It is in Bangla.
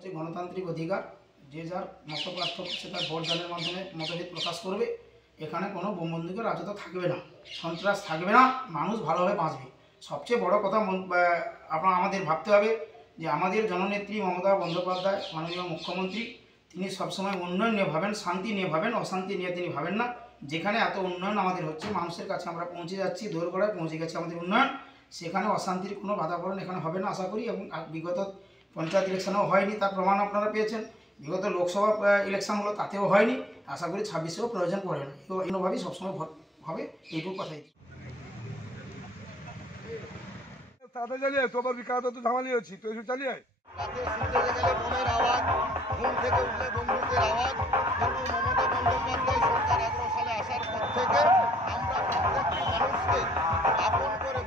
হচ্ছে গণতান্ত্রিক অধিকার, যে যার মত পার্থক্য সে তার ভোটদানের মাধ্যমে মতভেদ প্রকাশ করবে। এখানে কোনো বোমবন্দুকের রাজত্ব থাকবে না, সন্ত্রাস থাকবে না, মানুষ ভালোভাবে বাঁচবে। সবচেয়ে বড় কথা আমাদের ভাবতে হবে যে আমাদের জননেত্রী মমতা বন্দ্যোপাধ্যায়, মাননীয় মুখ্যমন্ত্রী, তিনি সবসময় উন্নয়ন নিয়ে ভাবেন, শান্তি নিয়ে ভাবেন, অশান্তি নিয়ে তিনি ভাবেন না। যেখানে এত উন্নয়ন আমাদের হচ্ছে, মানুষের কাছে আমরা পৌঁছে যাচ্ছি, দোরগোড়ায় পৌঁছে গেছে আমাদের উন্নয়ন, সেখানে অশান্তির কোনো বাধাবরণ এখানে হবে না আশা করি। এবং বিগত পঞ্চায়েত ইলেকশনেও হয়নি, তার প্রমাণ আপনারা পেয়েছেন। বিগত লোকসভা ইলেকশন হলো, তাতেও হয়নি। আশা করি 26-এও প্রয়োজন পড়ে না। তো এইভাবেই সবসময় ভোট হবে, এইটুকু কথাই। তাতে চালিয়ে তোমার বিকাশ তো ঝামালি হচ্ছি, তুই চালিয়ে রাতে শুনতে গেলে বোমের আওয়াজ, ঘুম থেকে উঠলে বন্দুকের আওয়াজ। কিন্তু মমতা বন্দ্যোপাধ্যায় সরকার 11 সালে আসার পর থেকে আমরা প্রত্যেকটি মানুষকে আপন করে